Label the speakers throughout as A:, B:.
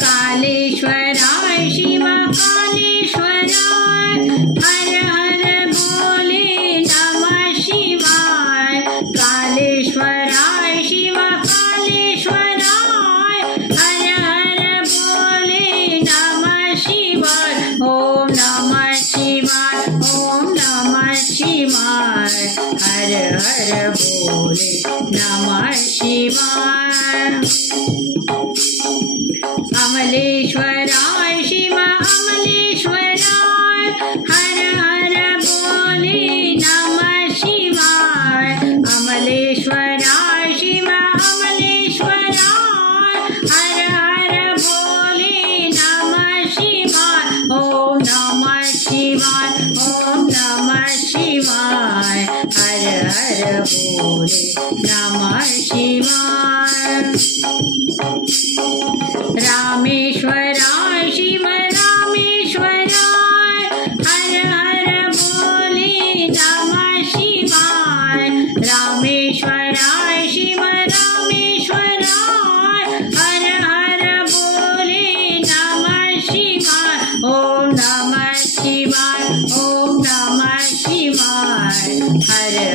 A: कालेश्वराय शिव कालेश्वराय हर हर बोले नमः शिवाय कालेश्वराय शिव कालेश्वराय हर हर बोले नमः शिवाय ॐ नमः शिवाय ॐ नमः शिवाय हर हर बोले नमः शिवाय रामेश्वर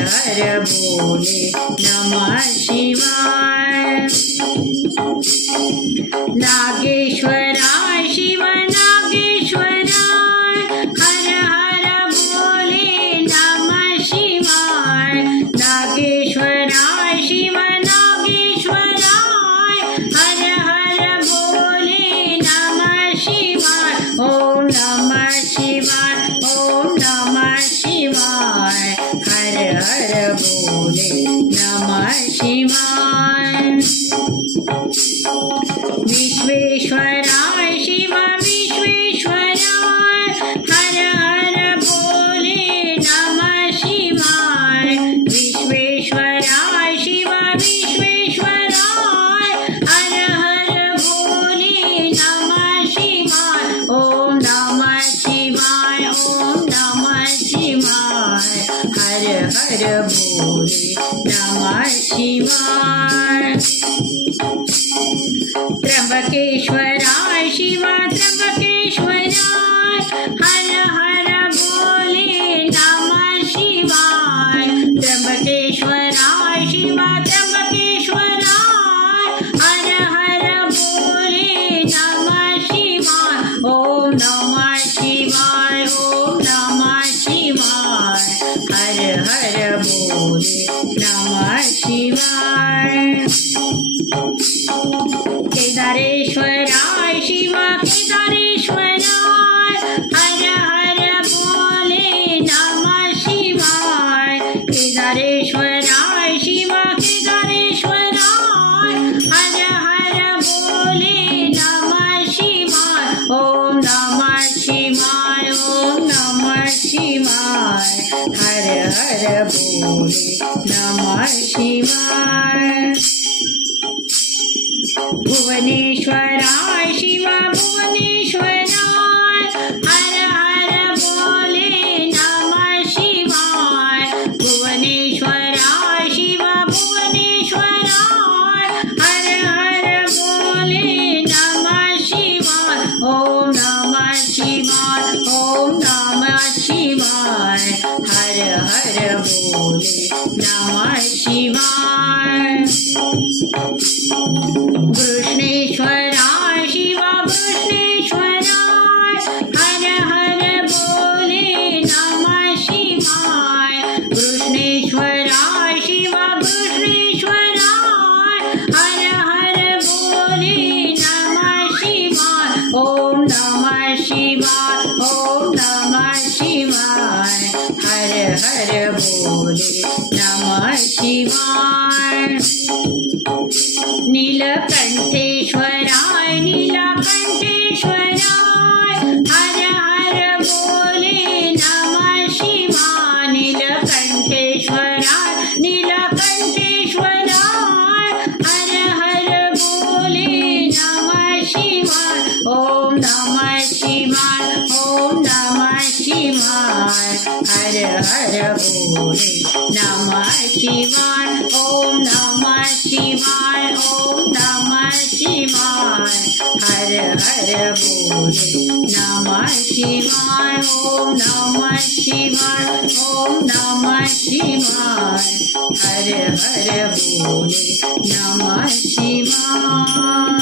A: हर बोले नम शिवाय। नागेश्वरा शिव হর বলে নমঃ শিবায় ত্রম্বকেশ্বরায় শিবা ত্রম্বকেশ্বরায় হর হর বলে নমঃ শিবায় ত্রম্বকেশ্বরায় শিবা ত্রম্বকেশ্বরায় शिवाय केदारेश्वराय शिवा केदारेश्वर हर हर बोले नमः शिवाय। भुवनेश्वराय शिवा भुवनेश्वर। ঈশ্বর हर हर बोले नमः शिवाय नीलकंठेश्वराय नीलकंठेश्वराय हर शिवाय ॐ नमः शिवाय ॐ नमः शिवाय हर हर बोले नमः शिवाय ॐ नमः शिवाय ॐ नमः शिवाय हर हर बोले नमः शिवाय